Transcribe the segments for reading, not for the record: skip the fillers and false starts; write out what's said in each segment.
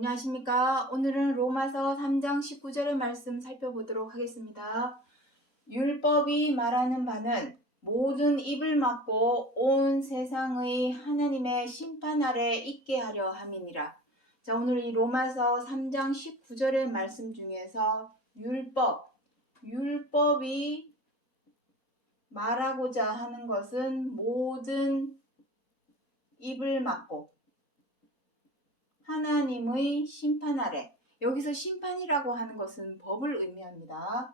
안녕하십니까. 오늘은 로마서 3장 19절의 말씀 살펴보도록 하겠습니다. 율법이 말하는 바는 모든 입을 막고 온 세상의 하나님의 심판 아래 있게 하려 함이니라. 자, 오늘 이 로마서 3장 19절의 말씀 중에서 율법이 말하고자 하는 것은 모든 입을 막고 하나님의 심판 아래. 여기서 심판이라고 하는 것은 법을 의미합니다.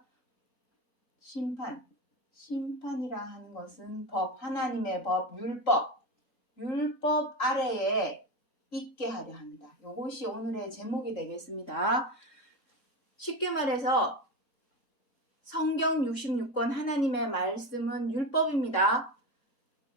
심판이라 하는 것은 법, 하나님의 법, 율법 아래에 있게 하려 합니다. 이것이 오늘의 제목이 되겠습니다. 쉽게 말해서 성경 66권 하나님의 말씀은 율법입니다.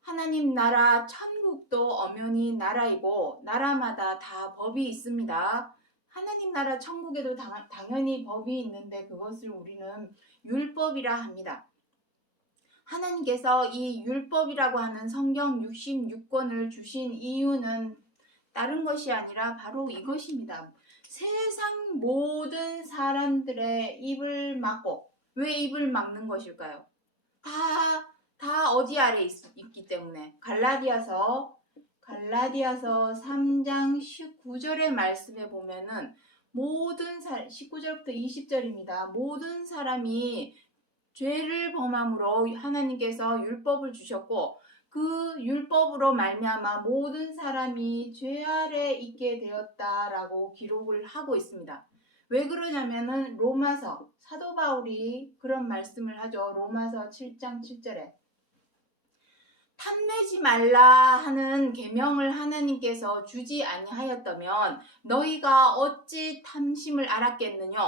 하나님 나라 천국도 엄연히 나라이고 나라마다 다 법이 있습니다. 하나님 나라 천국에도 당연히 법이 있는데 그것을 우리는 율법이라 합니다. 하나님께서 이 율법이라고 하는 성경 66권을 주신 이유는 다른 것이 아니라 바로 이것입니다. 세상 모든 사람들의 입을 막고, 왜 입을 막는 것일까요? 다 어디 아래 있기 때문에. 갈라디아서 3장 19절의 말씀에 보면은 19절부터 20절입니다. 모든 사람이 죄를 범함으로 하나님께서 율법을 주셨고 그 율법으로 말미암아 모든 사람이 죄 아래 있게 되었다라고 기록을 하고 있습니다. 왜 그러냐면은 로마서 사도 바울이 그런 말씀을 하죠. 로마서 7장 7절에 탐내지 말라 하는 계명을 하나님께서 주지 아니하였다면 너희가 어찌 탐심을 알았겠느냐.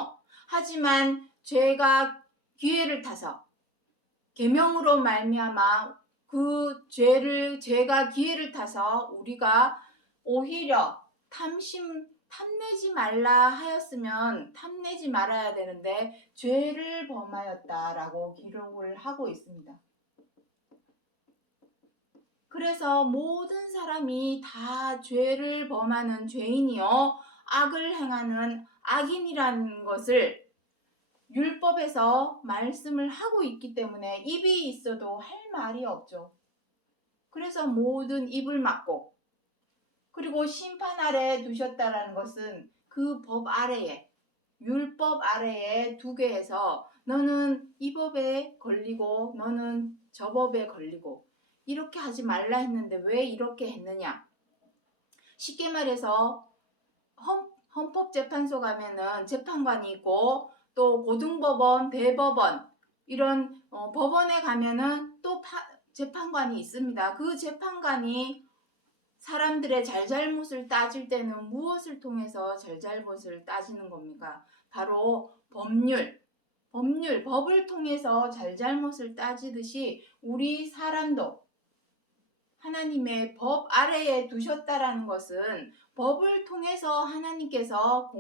하지만 죄가 기회를 타서 계명으로 말미암아 그 죄가 기회를 타서 우리가 오히려 탐내지 말라 하였으면 탐내지 말아야 되는데 죄를 범하였다라고 기록을 하고 있습니다. 그래서 모든 사람이 다 죄를 범하는 죄인이요 악을 행하는 악인이라는 것을 율법에서 말씀을 하고 있기 때문에 입이 있어도 할 말이 없죠. 그래서 모든 입을 막고 그리고 심판 아래에 두셨다라는 것은 그 법 아래에 율법 아래에 두게 해서 너는 이 법에 걸리고 너는 저 법에 걸리고 이렇게 하지 말라 했는데 왜 이렇게 했느냐. 쉽게 말해서 헌법재판소 가면은 재판관이 있고 또 고등법원, 대법원 이런 법원에 가면은 또 재판관이 있습니다. 그 재판관이 사람들의 잘잘못을 따질 때는 무엇을 통해서 잘잘못을 따지는 겁니까? 바로 법을 통해서 잘잘못을 따지듯이 우리 사람도 하나님의 법 아래에 두셨다라는 것은 법을 통해서 하나님께서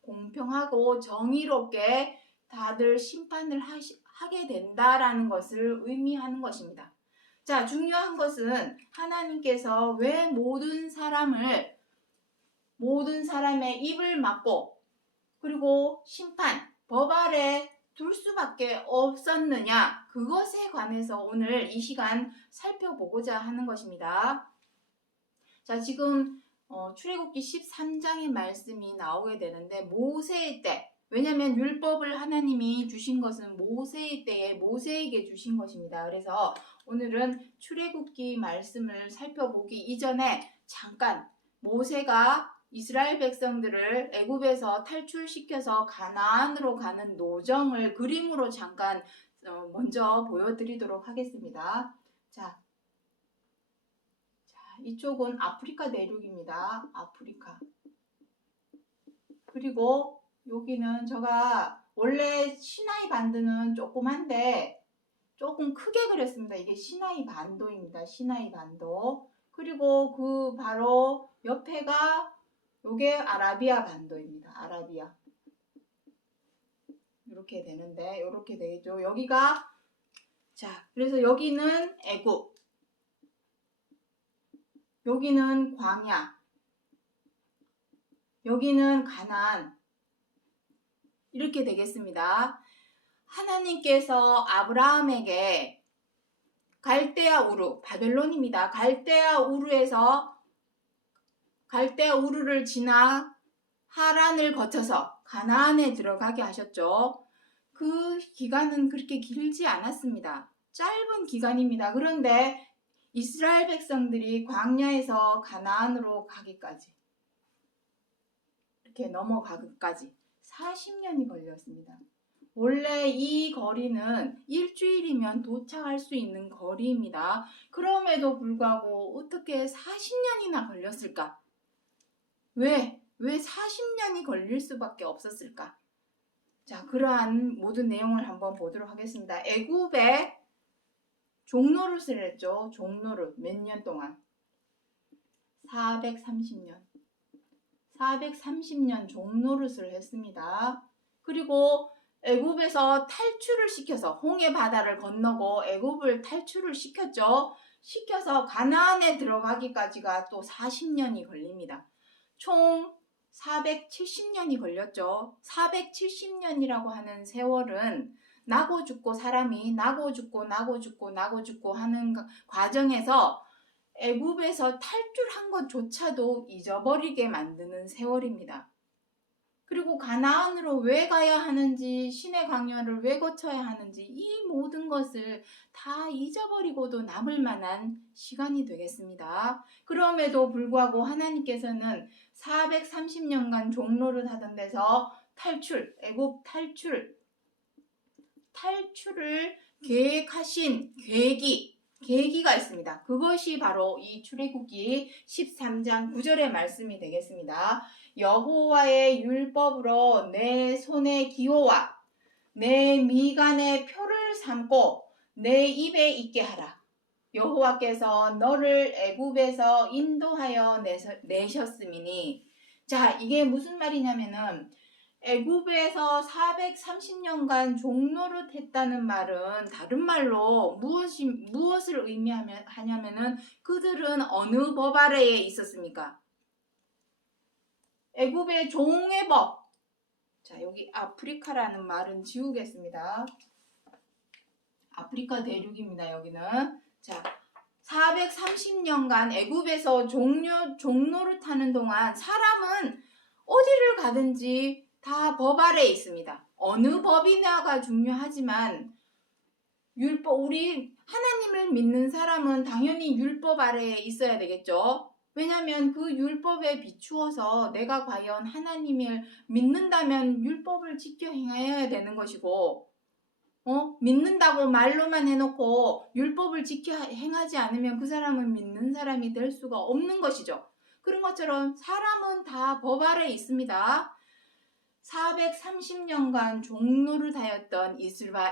공평하고 정의롭게 다들 심판을 하게 된다라는 것을 의미하는 것입니다. 자, 중요한 것은 하나님께서 왜 모든 사람의 입을 막고 그리고 법 아래 둘 수밖에 없었느냐, 그것에 관해서 오늘 이 시간 살펴보고자 하는 것입니다. 자, 지금 출애굽기 13장의 말씀이 나오게 되는데 모세의 때, 왜냐하면 율법을 하나님이 주신 것은 모세의 때에 모세에게 주신 것입니다. 그래서 오늘은 출애굽기 말씀을 살펴보기 이전에 잠깐 모세가 이스라엘 백성들을 애굽에서 탈출시켜서 가나안으로 가는 노정을 그림으로 잠깐 먼저 보여드리도록 하겠습니다. 자, 이쪽은 아프리카 내륙입니다. 아프리카. 그리고 여기는 제가 원래 시나이 반도는 조그만데 조금 크게 그렸습니다. 이게 시나이 반도입니다. 시나이 반도. 그리고 그 바로 옆에가 요게 아라비아 반도입니다. 아라비아. 이렇게 되는데 이렇게 되죠. 여기가 그래서 여기는 애굽. 여기는 광야. 여기는 가나안. 이렇게 되겠습니다. 하나님께서 아브라함에게 갈대아 우르, 바벨론입니다. 갈대아 우르를 지나 하란을 거쳐서 가나안에 들어가게 하셨죠. 그 기간은 그렇게 길지 않았습니다. 짧은 기간입니다. 그런데 이스라엘 백성들이 광야에서 가나안으로 가기까지, 이렇게 넘어가기까지 40년이 걸렸습니다. 원래 이 거리는 일주일이면 도착할 수 있는 거리입니다. 그럼에도 불구하고 어떻게 40년이나 걸렸을까? 왜 40년이 걸릴 수밖에 없었을까? 자, 그러한 모든 내용을 한번 보도록 하겠습니다. 애굽에 종노릇을 했죠. 종노릇 몇 년 동안? 430년. 430년 종노릇을 했습니다. 그리고 애굽에서 탈출을 시켜서 홍해 바다를 건너고 애굽을 탈출을 시켰죠. 시켜서 가나안에 들어가기까지가 또 40년이 걸립니다. 총 470년이 걸렸죠. 470년이라고 하는 세월은 나고 죽고 사람이 나고 죽고 하는 과정에서 애굽에서 탈출한 것조차도 잊어버리게 만드는 세월입니다. 그리고 가나안으로 왜 가야 하는지, 신의 광야를 왜 거쳐야 하는지 이 모든 것을 다 잊어버리고도 남을 만한 시간이 되겠습니다. 그럼에도 불구하고 하나님께서는 430년간 종로를 하던 데서 애굽 탈출을 계획하신 계기가 있습니다. 그것이 바로 이 출애굽기 13장 9절의 말씀이 되겠습니다. 여호와의 율법으로 내 손의 기호와 내 미간의 표를 삼고 내 입에 있게 하라. 여호와께서 너를 애굽에서 인도하여 내셨음이니. 자, 이게 무슨 말이냐면은 애굽에서 430년간 종노릇 했다는 말은 다른 말로 무엇을 의미하냐면은 그들은 어느 법 아래에 있었습니까? 애굽의 종의 법. 자, 여기 아프리카라는 말은 지우겠습니다. 아프리카 대륙입니다. 여기는. 자, 430년간 애굽에서 종노릇 하는 동안 사람은 어디를 가든지 다 법 아래에 있습니다. 어느 법이냐가 중요하지만 우리 하나님을 믿는 사람은 당연히 율법 아래에 있어야 되겠죠. 왜냐하면 그 율법에 비추어서 내가 과연 하나님을 믿는다면 율법을 지켜 행해야 되는 것이고, 믿는다고 말로만 해놓고 율법을 지켜 행하지 않으면 그 사람은 믿는 사람이 될 수가 없는 것이죠. 그런 것처럼 사람은 다 법 아래에 있습니다. 430년간 종노릇 하였던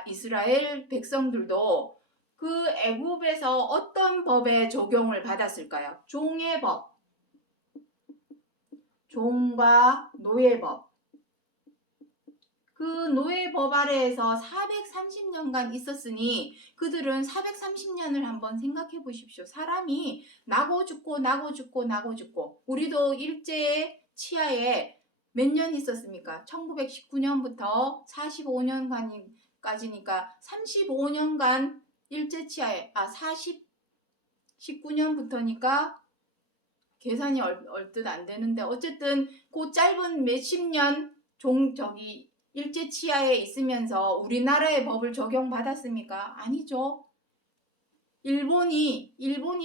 이스라엘 백성들도 그 애굽에서 어떤 법의 적용을 받았을까요? 종의 법, 종과 노예 법. 그 노예 법 아래에서 430년간 있었으니 그들은 430년을 한번 생각해 보십시오. 사람이 나고 죽고 우리도 일제의 치하에 몇 년 있었습니까? 1919년부터 45년까지니까 35년간 일제치하에 19년부터니까 계산이 얼뜻 안 되는데 어쨌든 그 짧은 몇십 년 일제치하에 있으면서 우리나라의 법을 적용받았습니까? 아니죠. 일본이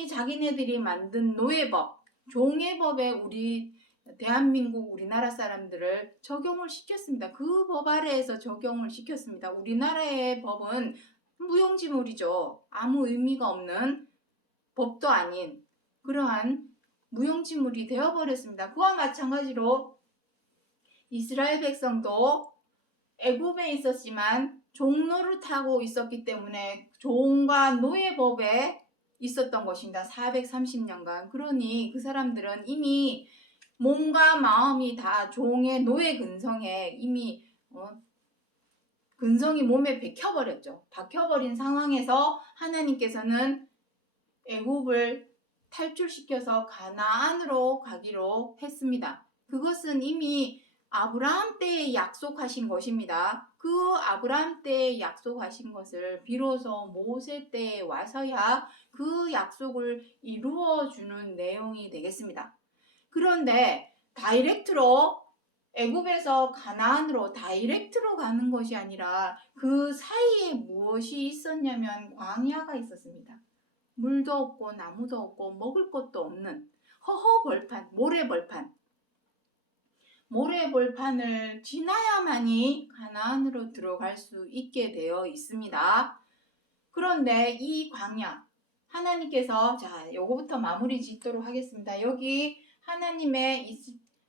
자기네들이 만든 노예법, 종예법에 우리나라 사람들을 적용을 시켰습니다. 그 법 아래에서 적용을 시켰습니다. 우리나라의 법은 무용지물이죠. 아무 의미가 없는 법도 아닌 그러한 무용지물이 되어버렸습니다. 그와 마찬가지로 이스라엘 백성도 애굽에 있었지만 종노릇하고 있었기 때문에 종과 노예 법에 있었던 것입니다. 430년간. 그러니 그 사람들은 이미 몸과 마음이 다 종의 노예 근성에 이미 근성이 몸에 박혀버린 상황에서 하나님께서는 애굽을 탈출시켜서 가나안으로 가기로 했습니다. 그것은 이미 아브라함 때에 약속하신 것입니다. 그 아브라함 때에 약속하신 것을 비로소 모세 때에 와서야 그 약속을 이루어 주는 내용이 되겠습니다. 그런데 다이렉트로 애굽에서 가나안으로 다이렉트로 가는 것이 아니라 그 사이에 무엇이 있었냐면 광야가 있었습니다. 물도 없고 나무도 없고 먹을 것도 없는 허허벌판, 모래벌판. 모래벌판을 지나야만이 가나안으로 들어갈 수 있게 되어 있습니다. 그런데 이 광야, 하나님께서 자, 요거부터 마무리 짓도록 하겠습니다. 여기 하나님의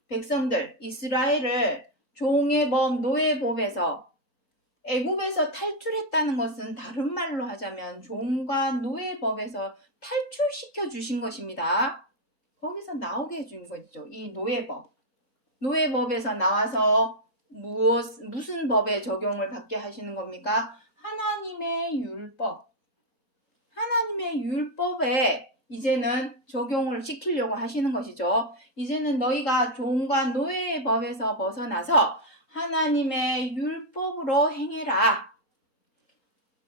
백성들 이스라엘을 종의 법 노예 법에서 애굽에서 탈출했다는 것은 다른 말로 하자면 종과 노예 법에서 탈출시켜 주신 것입니다. 거기서 나오게 해준 거죠. 이 노예법. 노예법에서 나와서 무슨 법에 적용을 받게 하시는 겁니까? 하나님의 율법. 하나님의 율법에 이제는 적용을 시키려고 하시는 것이죠. 이제는 너희가 종과 노예의 법에서 벗어나서 하나님의 율법으로 행해라.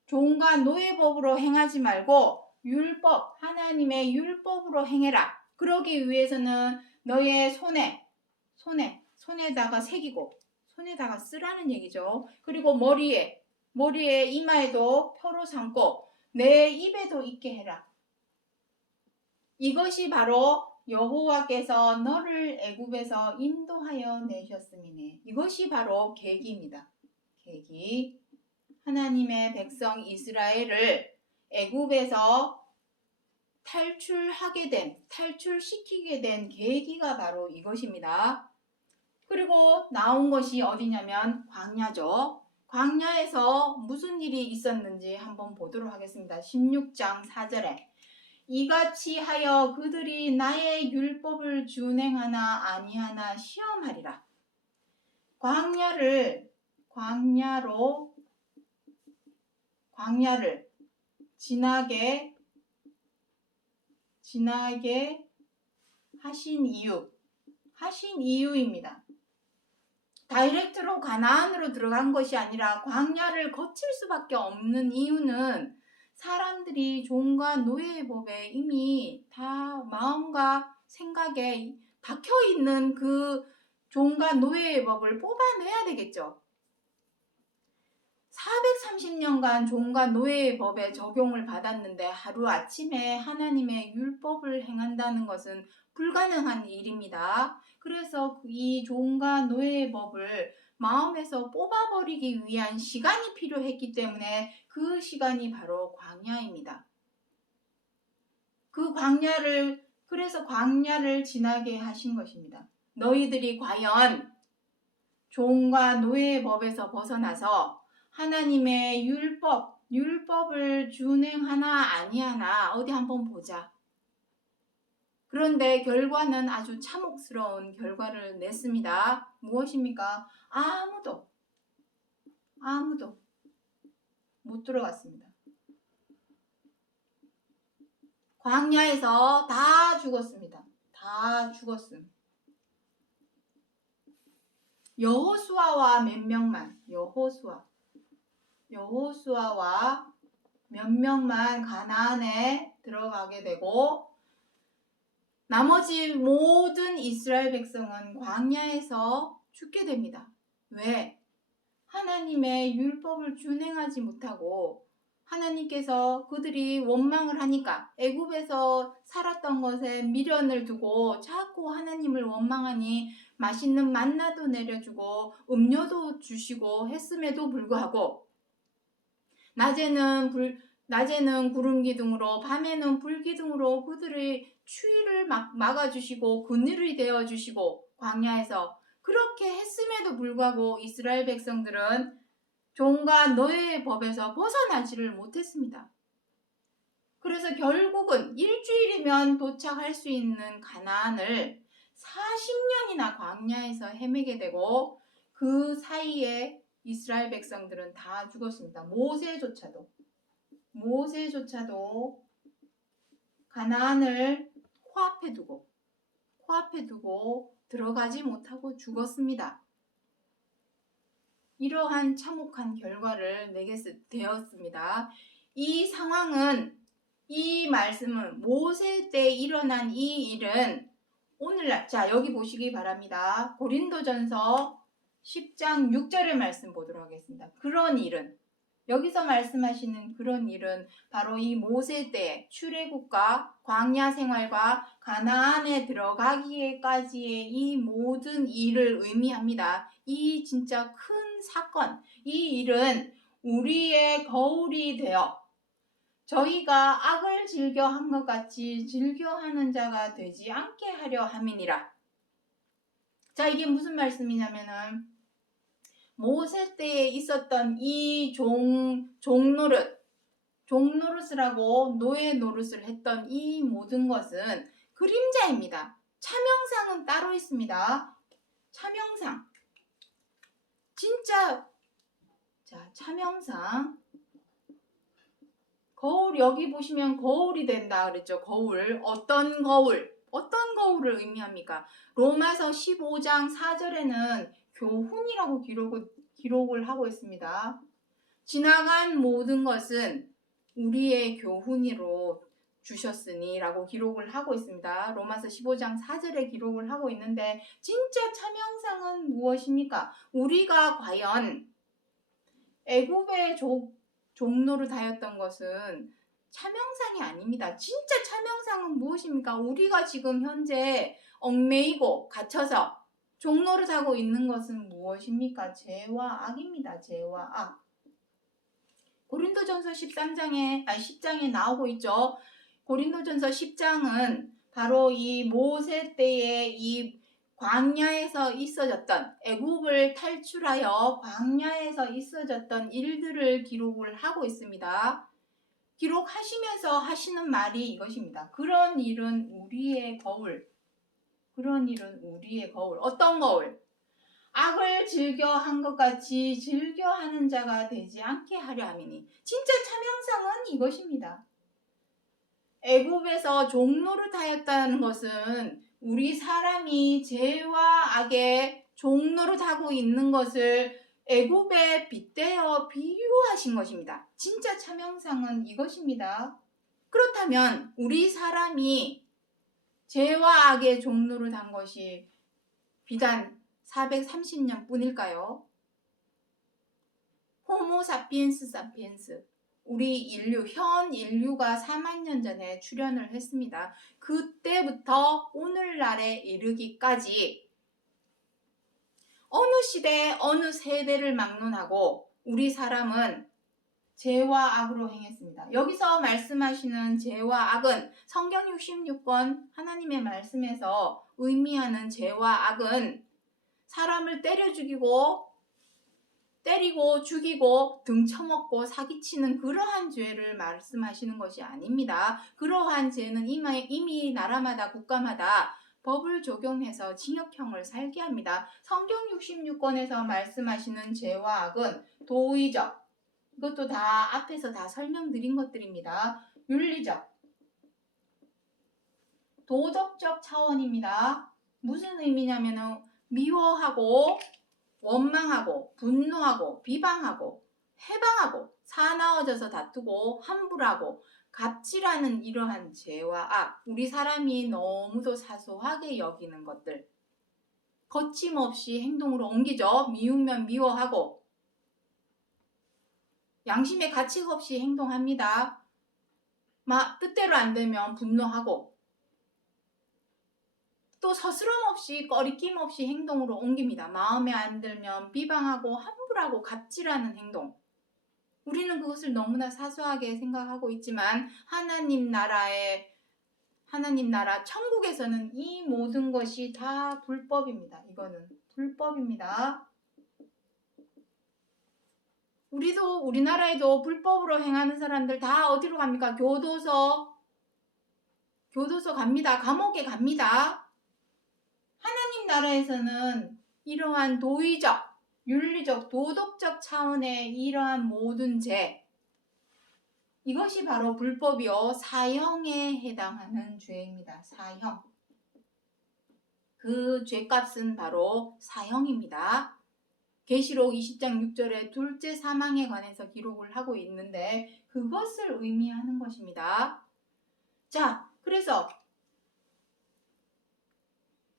종과 노예 법으로 행하지 말고 율법, 하나님의 율법으로 행해라. 그러기 위해서는 너의 손에다가 새기고 손에다가 쓰라는 얘기죠. 그리고 머리에 이마에도 표로 삼고 내 입에도 있게 해라. 이것이 바로 여호와께서 너를 애굽에서 인도하여 내셨음이니 이것이 바로 계기입니다. 계기. 하나님의 백성 이스라엘을 애굽에서 탈출시키게 된 계기가 바로 이것입니다. 그리고 나온 것이 어디냐면 광야죠. 광야에서 무슨 일이 있었는지 한번 보도록 하겠습니다. 16장 4절에 이같이 하여 그들이 나의 율법을 준행하나 아니하나 시험하리라. 광야를 지나게 하신 이유입니다. 다이렉트로 가나안으로 들어간 것이 아니라 광야를 거칠 수밖에 없는 이유는 사람들이 종과 노예의 법에 이미 다 마음과 생각에 박혀있는 그 종과 노예의 법을 뽑아내야 되겠죠. 430년간 종과 노예의 법에 적용을 받았는데 하루아침에 하나님의 율법을 행한다는 것은 불가능한 일입니다. 그래서 이 종과 노예의 법을 마음에서 뽑아버리기 위한 시간이 필요했기 때문에 그 시간이 바로 광야입니다. 그래서 광야를 지나게 하신 것입니다. 너희들이 과연 종과 노예의 법에서 벗어나서 하나님의 율법을 준행하나 아니하나 어디 한번 보자. 그런데 결과는 아주 참혹스러운 결과를 냈습니다. 무엇입니까? 아무도 못 들어갔습니다. 광야에서 다 죽었습니다. 다 죽었음. 여호수아와 몇 명만 가나안에 들어가게 되고 나머지 모든 이스라엘 백성은 광야에서 죽게 됩니다. 왜? 하나님의 율법을 준행하지 못하고 하나님께서 그들이 원망을 하니까 애굽에서 살았던 것에 미련을 두고 자꾸 하나님을 원망하니 맛있는 만나도 내려주고 음료도 주시고 했음에도 불구하고 낮에는 구름 기둥으로 밤에는 불 기둥으로 그들의 추위를 막아주시고 그늘이 되어주시고 광야에서 그렇게 했음에도 불구하고 이스라엘 백성들은 종과 노예의 법에서 벗어나지를 못했습니다. 그래서 결국은 일주일이면 도착할 수 있는 가나안을 40년이나 광야에서 헤매게 되고 그 사이에 이스라엘 백성들은 다 죽었습니다. 모세조차도 가나안을 코앞에 코앞에 두고 들어가지 못하고 죽었습니다. 이러한 참혹한 결과를 내게 되었습니다. 이 상황은, 이 말씀은, 모세 때 일어난 이 일은 오늘날, 자 여기 보시기 바랍니다. 고린도전서 10장 6절의 말씀 보도록 하겠습니다. 그런 일은, 여기서 말씀하시는 그런 일은 바로 이 모세 때 출애굽과 광야 생활과 가나안에 들어가기까지의 이 모든 일을 의미합니다. 이 진짜 큰 사건, 이 일은 우리의 거울이 되어 저희가 악을 즐겨한 것 같이 즐겨하는 자가 되지 않게 하려 함이니라. 자, 이게 무슨 말씀이냐면은 모세 때에 있었던 이 종노릇을 하고 노예 노릇을 했던 이 모든 것은 그림자입니다. 차명상은 따로 있습니다. 차명상. 진짜, 자, 차명상. 거울, 여기 보시면 거울이 된다 그랬죠. 거울. 어떤 거울? 어떤 거울을 의미합니까? 로마서 15장 4절에는 교훈이라고 기록을 하고 있습니다. 지나간 모든 것은 우리의 교훈으로 주셨으니 라고 기록을 하고 있습니다. 로마서 15장 4절에 기록을 하고 있는데, 진짜 차명상은 무엇입니까? 우리가 과연 애굽의 종노릇 하였던 것은 차명상이 아닙니다. 진짜 차명상은 무엇입니까? 우리가 지금 현재 얽매이고 갇혀서 종노릇하고 있는 것은 무엇입니까? 죄와 악입니다. 죄와 악. 고린도전서 10장에 나오고 있죠. 고린도전서 10장은 바로 이 모세 때의 이 광야에서 있어졌던, 애굽을 탈출하여 광야에서 있어졌던 일들을 기록을 하고 있습니다. 기록하시면서 하시는 말이 이것입니다. 그런 일은 우리의 거울. 그런 일은 우리의 거울. 어떤 거울? 악을 즐겨한 것 같이 즐겨하는 자가 되지 않게 하려 함이니. 진짜 차명상은 이것입니다. 애굽에서 종노릇하였다는 것은 우리 사람이 죄와 악에 종노릇하고 있는 것을 애굽에 빗대어 비유하신 것입니다. 진짜 차명상은 이것입니다. 그렇다면 우리 사람이 죄와 악에 종노릇한 것이 비단 430년 뿐일까요? 호모 사피엔스 사피엔스, 우리 인류, 현 인류가 4만 년 전에 출현을 했습니다. 그때부터 오늘날에 이르기까지 어느 시대, 어느 세대를 막론하고 우리 사람은 죄와 악으로 행했습니다. 여기서 말씀하시는 죄와 악은 성경 66권 하나님의 말씀에서 의미하는 죄와 악은 사람을 때리고 죽이고 등쳐먹고 사기치는 그러한 죄를 말씀하시는 것이 아닙니다. 그러한 죄는 이미 나라마다 국가마다 법을 적용해서 징역형을 살게 합니다. 성경 66권에서 말씀하시는 죄와 악은 도의적, 이것도 다 앞에서 다 설명드린 것들입니다. 윤리적, 도덕적 차원입니다. 무슨 의미냐면은 미워하고 원망하고 분노하고 비방하고 해방하고 사나워져서 다투고 함부하고 갑질하는 이러한 죄와 악, 우리 사람이 너무도 사소하게 여기는 것들 거침없이 행동으로 옮기죠. 미우면 미워하고 양심의 가치가 없이 행동합니다. 뜻대로 안 되면 분노하고 또 서스럼 없이 꺼리낌 없이 행동으로 옮깁니다. 마음에 안 들면 비방하고 함부하고 갑질하는 행동. 우리는 그것을 너무나 사소하게 생각하고 있지만 하나님 나라 천국에서는 이 모든 것이 다 불법입니다. 이거는 불법입니다. 우리나라에도 불법으로 행하는 사람들 다 어디로 갑니까? 교도소 갑니다. 감옥에 갑니다. 하나님 나라에서는 이러한 도의적, 윤리적, 도덕적 차원의 이러한 모든 죄, 이것이 바로 불법이요 사형에 해당하는 죄입니다. 사형. 그 죄값은 바로 사형입니다. 계시록 20장 6절에 둘째 사망에 관해서 기록을 하고 있는데 그것을 의미하는 것입니다. 자, 그래서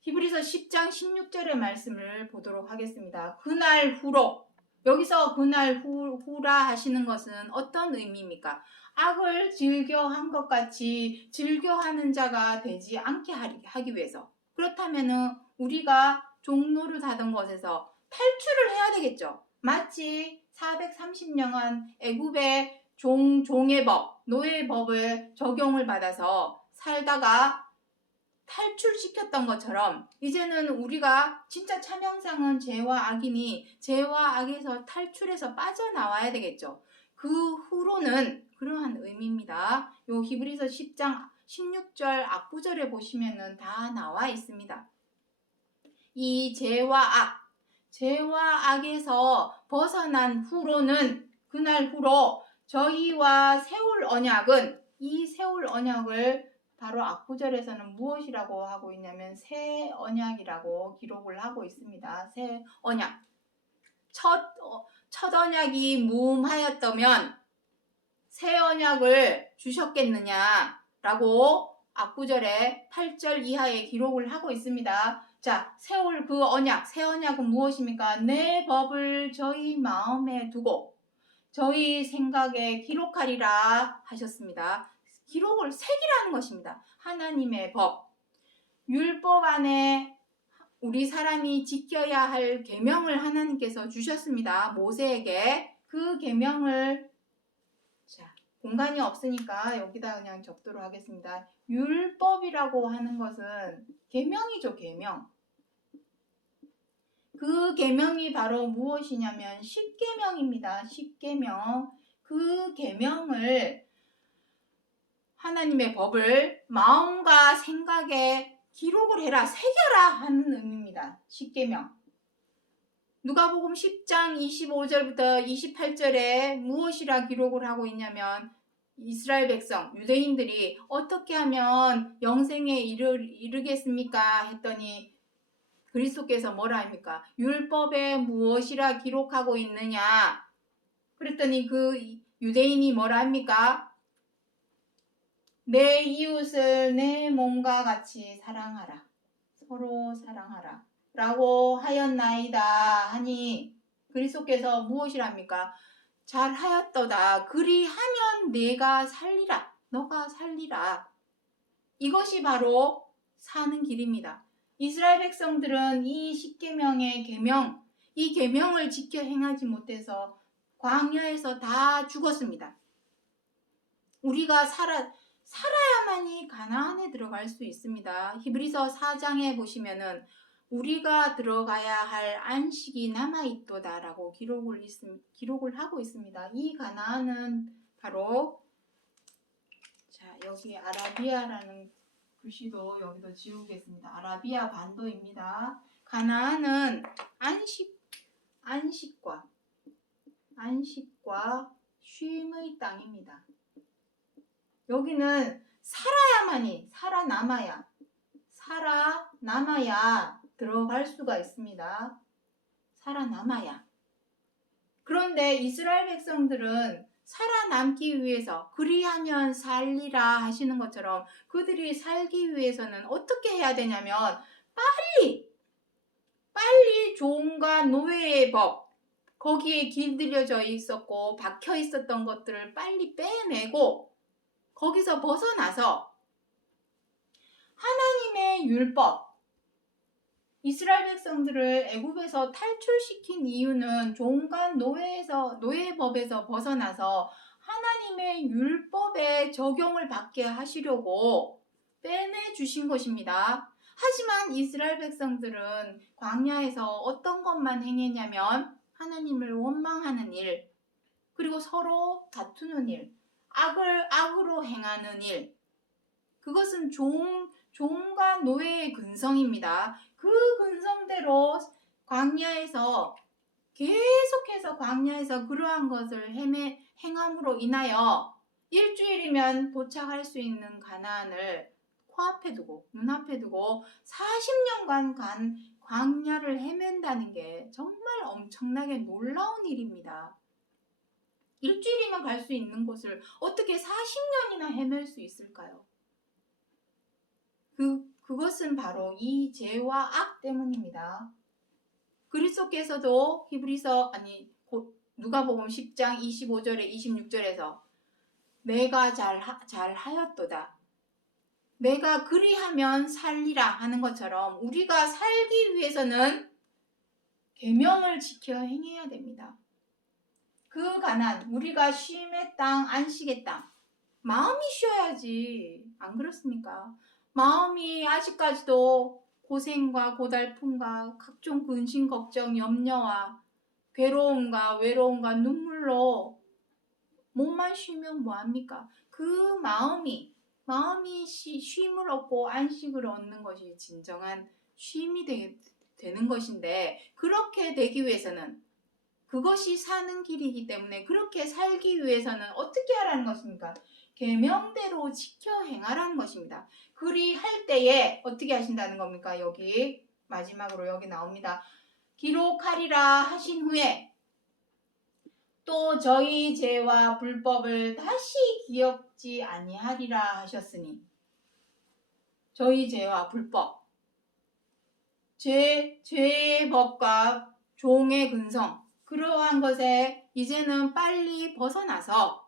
히브리서 10장 16절의 말씀을 보도록 하겠습니다. 그날 후로, 여기서 그날 후라 하시는 것은 어떤 의미입니까? 악을 즐겨한 것 같이 즐겨하는 자가 되지 않게 하기 위해서. 그렇다면 우리가 종노릇하던 것에서 탈출을 해야 되겠죠. 마치 430년간 애굽의 종의 법, 노예의 법을 적용을 받아서 살다가 탈출시켰던 것처럼 이제는 우리가 진짜 참형상은 죄와 악이니 죄와 악에서 탈출해서 빠져나와야 되겠죠. 그 후로는 그러한 의미입니다. 요 히브리서 10장 16절 앞구절에 보시면은 다 나와 있습니다. 이 죄와 악에서 벗어난 후로는 그날 후로 저희와 세울 언약은 이 세울 언약을 바로 앞구절에서는 무엇이라고 하고 있냐면 새 언약이라고 기록을 하고 있습니다. 새 언약. 첫 언약이 무음하였다면 새 언약을 주셨겠느냐라고 앞구절에 8절 이하에 기록을 하고 있습니다. 자, 세울 그 언약, 새 언약은 무엇입니까? 내 법을 저희 마음에 두고 저희 생각에 기록하리라 하셨습니다. 기록을 새기라는 것입니다. 하나님의 법, 율법 안에 우리 사람이 지켜야 할 계명을 하나님께서 주셨습니다. 모세에게 그 계명을, 자, 공간이 없으니까 여기다 그냥 적도록 하겠습니다. 율법이라고 하는 것은 계명이죠, 계명. 그 계명이 바로 무엇이냐면 십계명입니다. 십계명. 그 계명을 하나님의 법을 마음과 생각에 기록을 해라, 새겨라 하는 의미입니다. 십계명. 누가복음 10장 25절부터 28절에 무엇이라 기록을 하고 있냐면 이스라엘 백성, 유대인들이 어떻게 하면 영생에 이르겠습니까? 했더니 그리스도께서 뭐라 합니까? 율법에 무엇이라 기록하고 있느냐? 그랬더니 그 유대인이 뭐라 합니까? 내 이웃을 내 몸과 같이 사랑하라. 서로 사랑하라. 라고 하였나이다 하니 그리스도께서 무엇이랍니까? 잘하였도다. 그리하면 내가 살리라. 너가 살리라. 이것이 바로 사는 길입니다. 이스라엘 백성들은 이 십계명의 계명, 이 계명을 지켜 행하지 못해서 광야에서 다 죽었습니다. 우리가 살아야만이 가나안에 들어갈 수 있습니다. 히브리서 4장에 보시면은 우리가 들어가야 할 안식이 남아있도다라고 기록을 하고 있습니다. 이 가나안은 바로, 자, 여기 아라비아라는 글씨도 여기도 지우겠습니다. 아라비아 반도입니다. 가나안은 안식과 쉼의 땅입니다. 여기는 살아남아야 들어갈 수가 있습니다. 살아남아야. 그런데 이스라엘 백성들은 살아남기 위해서 그리하면 살리라 하시는 것처럼 그들이 살기 위해서는 어떻게 해야 되냐면 빨리 종과 노예의 법, 거기에 길들여져 있었고 박혀 있었던 것들을 빨리 빼내고 거기서 벗어나서 하나님의 율법, 이스라엘 백성들을 애굽에서 탈출시킨 이유는 종과 노예의 법에서 벗어나서 하나님의 율법에 적용을 받게 하시려고 빼내주신 것입니다. 하지만 이스라엘 백성들은 광야에서 어떤 것만 행했냐면 하나님을 원망하는 일, 그리고 서로 다투는 일, 악으로 행하는 일, 그것은 종과 노예의 근성입니다. 그 근성대로 계속해서 광야에서 그러한 것을 행함으로 인하여 일주일이면 도착할 수 있는 가나안을 코앞에 두고 눈앞에 두고 40년간 간 광야를 헤맨다는 게 정말 엄청나게 놀라운 일입니다. 일주일이면 갈 수 있는 곳을 어떻게 40년이나 헤맬 수 있을까요? 그것은 바로 이 죄와 악 때문입니다. 그리스도께서도 누가복음 10장 25절에 26절에서 내가 잘하였도다. 내가 그리하면 살리라 하는 것처럼 우리가 살기 위해서는 계명을 지켜 행해야 됩니다. 그 가난, 우리가 쉼의 땅, 안식의 땅, 마음이 쉬어야지. 안 그렇습니까? 마음이 아직까지도 고생과 고달픔과 각종 근심, 걱정, 염려와 괴로움과 외로움과 눈물로 몸만 쉬면 뭐합니까? 그 마음이 쉼을 얻고 안식을 얻는 것이 진정한 쉼이 되는 것인데, 그렇게 되기 위해서는 그것이 사는 길이기 때문에 그렇게 살기 위해서는 어떻게 하라는 것입니까? 계명대로 지켜 행하라는 것입니다. 그리할 때에 어떻게 하신다는 겁니까? 여기 마지막으로 여기 나옵니다. 기록하리라 하신 후에 또 저희 죄와 불법을 다시 기억지 아니하리라 하셨으니, 저희 죄와 불법, 죄의 법과 종의 근성, 그러한 것에 이제는 빨리 벗어나서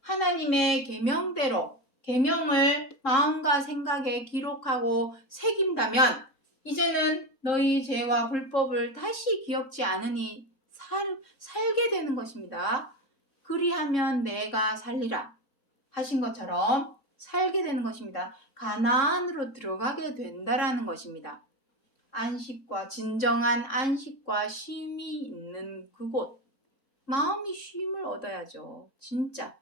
하나님의 계명대로 계명을 마음과 생각에 기록하고 새긴다면 이제는 너희 죄와 불법을 다시 기억지 않으니 살게 되는 것입니다. 그리하면 내가 살리라 하신 것처럼 살게 되는 것입니다. 가나안으로 들어가게 된다라는 것입니다. 안식과 진정한 안식과 쉼이 있는 그곳, 마음이 쉼을 얻어야죠. 진짜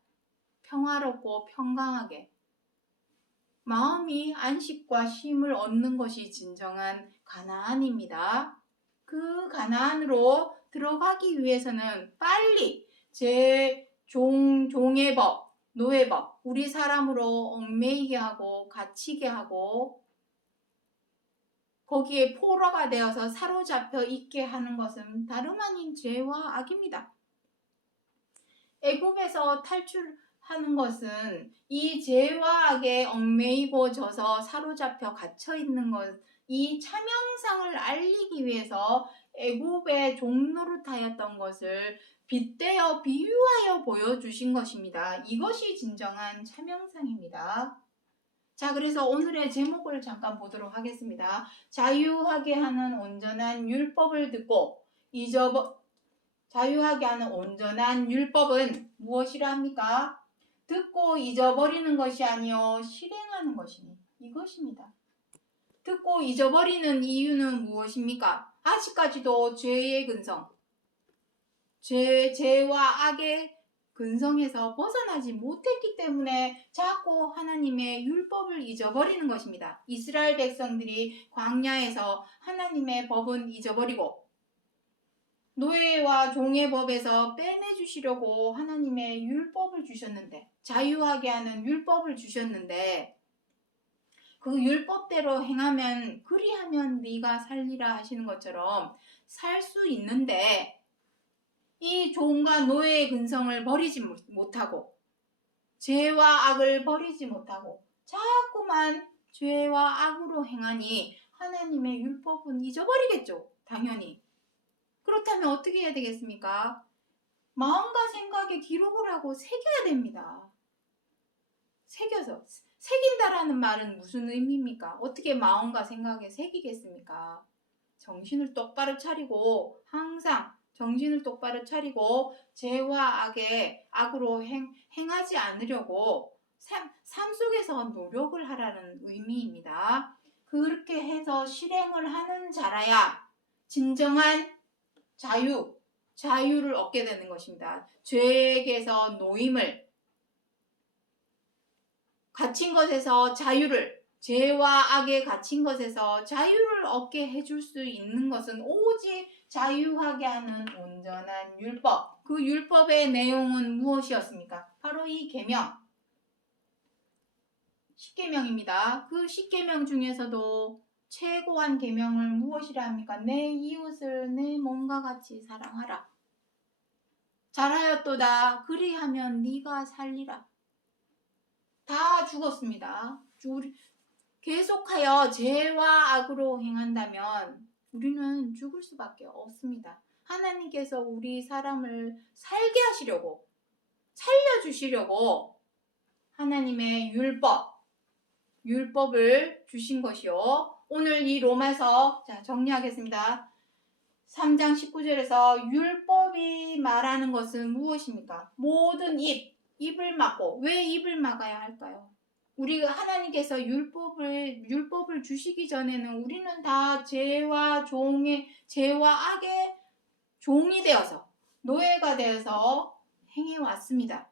평화롭고 평강하게 마음이 안식과 쉼을 얻는 것이 진정한 가나안입니다. 그 가나안으로 들어가기 위해서는 빨리 종의 법, 노예 법, 우리 사람으로 얽매이게 하고 갇히게 하고 거기에 포로가 되어서 사로잡혀 있게 하는 것은 다름 아닌 죄와 악입니다. 애굽에서 탈출하는 것은 이 죄와 악에 얽매이고 져서 사로잡혀 갇혀 있는 것, 이 차명상을 알리기 위해서 애굽의 종노릇하였던 것을 빗대어 비유하여 보여주신 것입니다. 이것이 진정한 차명상입니다. 자, 그래서 오늘의 제목을 잠깐 보도록 하겠습니다. 자유하게 하는 온전한 율법을 듣고 자유하게 하는 온전한 율법은 무엇이라 합니까? 듣고 잊어버리는 것이 아니요 실행하는 것이니 이것입니다. 듣고 잊어버리는 이유는 무엇입니까? 아직까지도 죄의 근성, 죄와 악의 근성에서 벗어나지 못했기 때문에 자꾸 하나님의 율법을 잊어버리는 것입니다. 이스라엘 백성들이 광야에서 하나님의 법은 잊어버리고 노예와 종의 법에서 빼내주시려고 하나님의 율법을 주셨는데, 자유하게 하는 율법을 주셨는데, 그 율법대로 행하면 그리하면 네가 살리라 하시는 것처럼 살 수 있는데, 이 종과 노예의 근성을 버리지 못하고 죄와 악을 버리지 못하고 자꾸만 죄와 악으로 행하니 하나님의 율법은 잊어버리겠죠. 당연히. 그렇다면 어떻게 해야 되겠습니까? 마음과 생각에 기록을 하고 새겨야 됩니다. 새긴다라는 말은 무슨 의미입니까? 어떻게 마음과 생각에 새기겠습니까? 정신을 똑바로 차리고 항상 정신을 똑바로 차리고 죄와 악으로 행하지 않으려고 삶 속에서 노력을 하라는 의미입니다. 그렇게 해서 실행을 하는 자라야 진정한 자유를 얻게 되는 것입니다. 죄에게서 노임을, 갇힌 것에서 죄와 악에 갇힌 것에서 자유를 얻게 해줄 수 있는 것은 오직 자유하게 하는 온전한 율법. 그 율법의 내용은 무엇이었습니까? 바로 이 계명. 십계명입니다. 그 십계명 중에서도 최고한 계명을 무엇이라 합니까? 내 이웃을 내 몸과 같이 사랑하라. 잘하였도다. 그리하면 네가 살리라. 다 죽었습니다. 계속하여 죄와 악으로 행한다면 우리는 죽을 수밖에 없습니다. 하나님께서 우리 사람을 살게 하시려고, 살려주시려고 하나님의 율법을 주신 것이요. 오늘 이 로마서 정리하겠습니다. 3장 19절에서 율법이 말하는 것은 무엇입니까? 모든 입을 막고. 왜 입을 막아야 할까요? 우리가 하나님께서 율법을 주시기 전에는 우리는 다 죄와 악의 종이 되어서, 노예가 되어서 행해왔습니다.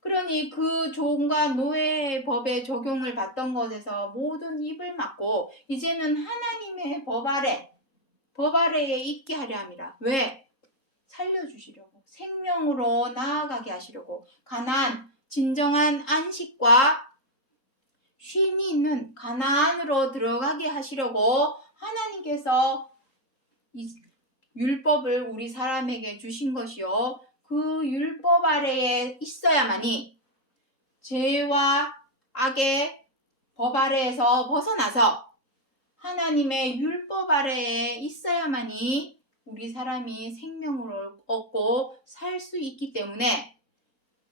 그러니 그 종과 노예의 법의 적용을 받던 것에서 모든 입을 막고 이제는 하나님의 법 아래에 있게 하려 함이라. 왜? 살려주시려고, 생명으로 나아가게 하시려고, 가나안, 진정한 안식과 쉼이 있는 가나안으로 들어가게 하시려고 하나님께서 이 율법을 우리 사람에게 주신 것이요. 그 율법 아래에 있어야만이 죄와 악의 법 아래에서 벗어나서 하나님의 율법 아래에 있어야만이 우리 사람이 생명을 얻고 살 수 있기 때문에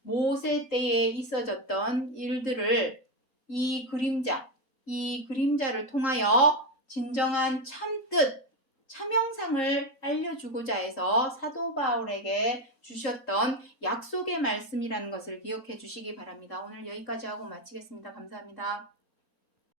모세 때에 있어졌던 일들을 이 그림자를 통하여 진정한 참뜻, 참형상을 알려주고자 해서 사도 바울에게 주셨던 약속의 말씀이라는 것을 기억해 주시기 바랍니다. 오늘 여기까지 하고 마치겠습니다. 감사합니다.